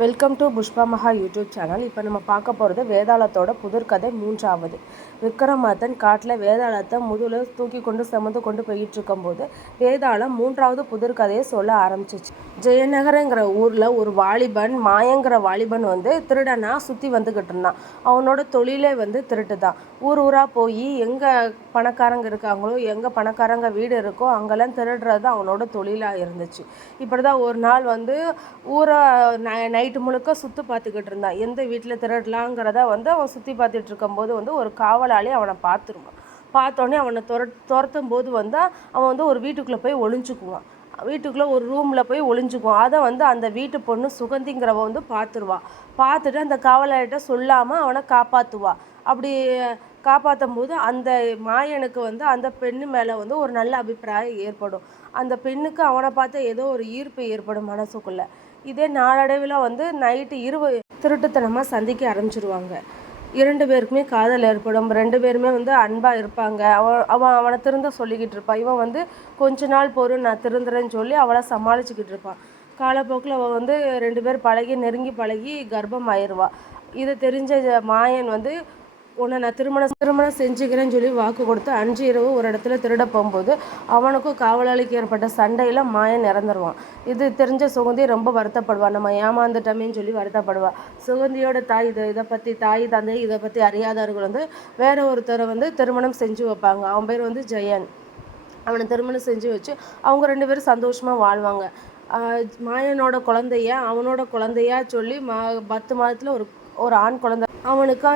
Welcome to Pushpa மகா YouTube channel. இப்போ நம்ம பார்க்க போகிறது வேதாளத்தோட புதிர்கதை மூன்றாவது. விக்ரமாதன் காட்டில் வேதாளத்தை முதுகில் தூக்கி கொண்டு சுமந்து கொண்டு போயிட்டு இருக்கும்போது வேதாளம் மூன்றாவது புதிர்கதையை சொல்ல ஆரம்பிச்சிச்சு. ஜெயநகரங்கிற ஊரில் ஒரு வாலிபன் மாயங்கிற வாலிபன் வந்து திருடனாக சுற்றி வந்துக்கிட்டு இருந்தான். அவனோட தொழிலே வந்து திருட்டு தான் ஊர் ஊராக போய் எங்கே பணக்காரங்க இருக்காங்களோ எங்கே பணக்காரங்க வீடு இருக்கோ அங்கெல்லாம் திருடுறது அவனோட தொழிலாக இருந்துச்சு. இப்படி தான் ஒரு நாள் வந்து ஊரை நைட்டு முழுக்க சுற்றி பார்த்துக்கிட்டு இருந்தான். எந்த வீட்டில் திருடலாங்கிறத வந்து அவன் சுற்றி பார்த்துட்டு இருக்கும்போது வந்து ஒரு காவலாளி அவனை பார்த்துருவான். பார்த்தோன்னே அவனை துர துரத்தும் போது வந்து அவன் வந்து ஒரு வீட்டுக்குள்ளே போய் ஒளிஞ்சுக்குவான். வீட்டுக்குள்ளே ஒரு ரூமில் போய் ஒளிஞ்சுக்குவான். அதை வந்து அந்த வீட்டு பொண்ணு சுகந்திங்கிறவ வந்து பார்த்துருவா. பார்த்துட்டு அந்த காவலாளிகிட்ட சொல்லாமல் அவனை காப்பாற்றுவா அப்படி காப்பாற்றும் போது அந்த மாயனுக்கு வந்து அந்த பெண்ணு மேலே வந்து ஒரு நல்ல அபிப்பிராயம் ஏற்படும். அந்த பெண்ணுக்கு அவனை பார்த்து ஏதோ ஒரு ஈர்ப்பு ஏற்படும் மனசுக்குள்ளே. இதே நாளடைவில் வந்து நைட்டு இருவ திருட்டுத்தனமாக சந்திக்க ஆரம்பிச்சிருவாங்க. இரண்டு பேருக்குமே காதல் ஏற்படும். ரெண்டு பேருமே வந்து அன்பாக இருப்பாங்க. அவன் அவன் அவனை திருந்த சொல்லிக்கிட்டு இருப்பான் இவன் வந்து கொஞ்ச நாள் பொறு நான் திருந்துறேன்னு சொல்லி அவளை சமாளிச்சுக்கிட்டு இருப்பான் காலப்போக்கில் அவள் வந்து ரெண்டு பேர் பழகி நெருங்கி பழகி கர்ப்பம் ஆயிடுவா இதை தெரிஞ்ச மாயன் வந்து உன்னை நான் திருமணம் திருமணம் செஞ்சுக்கிறேன்னு சொல்லி வாக்கு கொடுத்து அஞ்சு இரவு ஒரு இடத்துல திருட போகும்போது அவனுக்கும் காவலாளிக்கு ஏற்பட்ட சண்டையில் மாயன் இறந்துருவான். இது தெரிஞ்ச சுகந்தி ரொம்ப வருத்தப்படுவான் நம்ம ஏமாந்துட்டோமேன்னு சொல்லி வருத்தப்படுவாள் சுகந்தியோட தாய் இதை இதை பற்றி தாய் தந்தை இதை பற்றி அறியாதவர்கள் வந்து வேற ஒருத்தரை வந்து திருமணம் செஞ்சு வைப்பாங்க. அவன் பேர் வந்து ஜெயன். அவனை திருமணம் செஞ்சு வச்சு அவங்க ரெண்டு பேரும் சந்தோஷமாக வாழ்வாங்க. மாயனோட குழந்தைய அவனோட குழந்தையா சொல்லி மா பத்து மாதத்தில் ஒரு ஒரு ஆண் குழந்தை. அவனுக்கு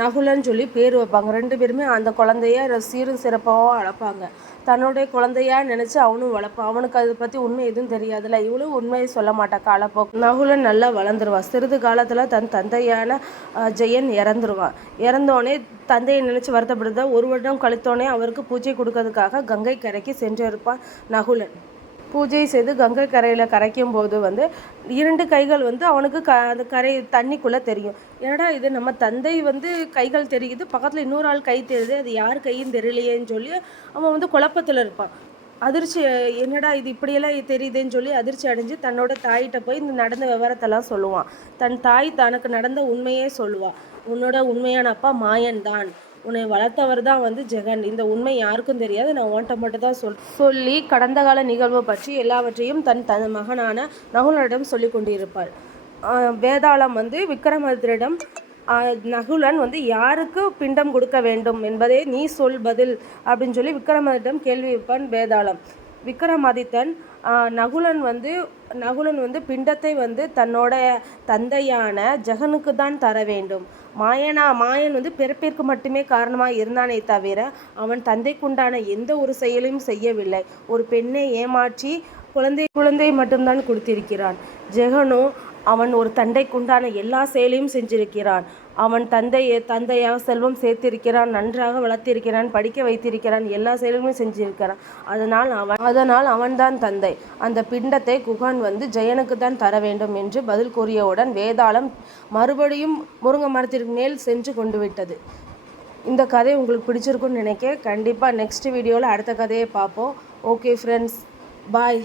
நகுலன்னு சொல்லி பேர் வைப்பாங்க. ரெண்டு பேருமே அந்த குழந்தைய சீரும் சிறப்பாகவும் வளர்ப்பாங்க. தன்னுடைய குழந்தையா நினச்சி அவனும் வளர்ப்பான் அவனுக்கு அதை பற்றி உண்மை எதுவும் தெரியாதுல்ல. இவளும் உண்மையை சொல்ல மாட்டான் காலப்போக்கு நகுலன் நல்லா வளர்ந்துருவான் சிறிது காலத்தில் தன் தந்தையான ஜெயன் இறந்துருவான் இறந்தோடனே தந்தையை நினச்சி வருத்தப்படுத்த ஒரு வருடம் கழித்தோடனே அவருக்கு பூஜை கொடுக்கறதுக்காக கங்கை கரைக்கு சென்றிருப்பான் நகுலன். பூஜை செய்து கங்கை கரையில் கரைக்கும் போது வந்து இரண்டு கைகள் வந்து அவனுக்கு க அந்த கரை தண்ணிக்குள்ளே தெரியும். என்னடா இது நம்ம தந்தை வந்து கைகள் தெரியுது பக்கத்தில் இன்னொரு ஆள் கை தெரியுது அது யார் கையும் தெரியலையேன்னு சொல்லி அவன் வந்து குழப்பத்தில் இருப்பான். அதிர்ச்சி என்னடா இது இப்படியெல்லாம் தெரியுதுன்னு சொல்லி அதிர்ச்சி அடைஞ்சு தன்னோட தாயிட்ட போய் இந்த நடந்த விவரத்தெல்லாம் சொல்லுவான். தன் தாய் தனக்கு நடந்த உண்மையே சொல்லுவாள் உன்னோட உண்மையான அப்பா மாயன் தான் உன்னை வளர்த்தவர் தான் வந்து ஜெகன். இந்த உண்மை யாருக்கும் தெரியாது. நான் ஓன்ட்ட மட்டும் தான் சொல் சொல்லி கடந்த கால நிகழ்வு பற்றி எல்லாவற்றையும் தன் தன் மகனான நகுலனிடம் சொல்லி கொண்டிருப்பாள். வேதாளம் வந்து விக்ரமாதித்தரிடம் நகுலன் வந்து யாருக்கு பிண்டம் கொடுக்க வேண்டும் என்பதே நீ சொல் பதில் அப்படின்னு சொல்லி விக்ரமாதித்தரிடம் கேள்வி வைப்பான் வேதாளம். விக்ரமாதித்தன் நகுலன் வந்து நகுலன் வந்து பிண்டத்தை வந்து தன்னோட தந்தையான ஜெகனுக்கு தான் தர வேண்டும். மாயனா மாயன் வந்து பிறப்பிற்கு மட்டுமே காரணமாக இருந்தானே தவிர அவன் தந்தைக்குண்டான எந்த ஒரு செயலையும் செய்யவில்லை. ஒரு பெண்ணை ஏமாற்றி குழந்தை குழந்தை மட்டும்தான் கொடுத்திருக்கிறான். ஜெகனோ அவன் ஒரு தந்தைக்குண்டான எல்லா செயலையும் செஞ்சிருக்கிறான். அவன் தந்தையை தந்தையாக செல்வம் சேர்த்திருக்கிறான் நன்றாக வளர்த்திருக்கிறான் படிக்க வைத்திருக்கிறான் எல்லா செயலுமே செஞ்சிருக்கிறான். அதனால் அவன் அதனால் அவன்தான் தந்தை. அந்த பிண்டத்தை குகான் வந்து ஜெயனுக்கு தான் தர வேண்டும் என்று பதில் கூறியவுடன் வேதாளம் மறுபடியும் முருங்கை மரத்திற்கு மேல் சென்று கொண்டு விட்டது. இந்த கதை உங்களுக்கு பிடிச்சிருக்குன்னு நினைக்க கண்டிப்பாக நெக்ஸ்ட் வீடியோவில் அடுத்த கதையை பார்ப்போம். Okay friends bye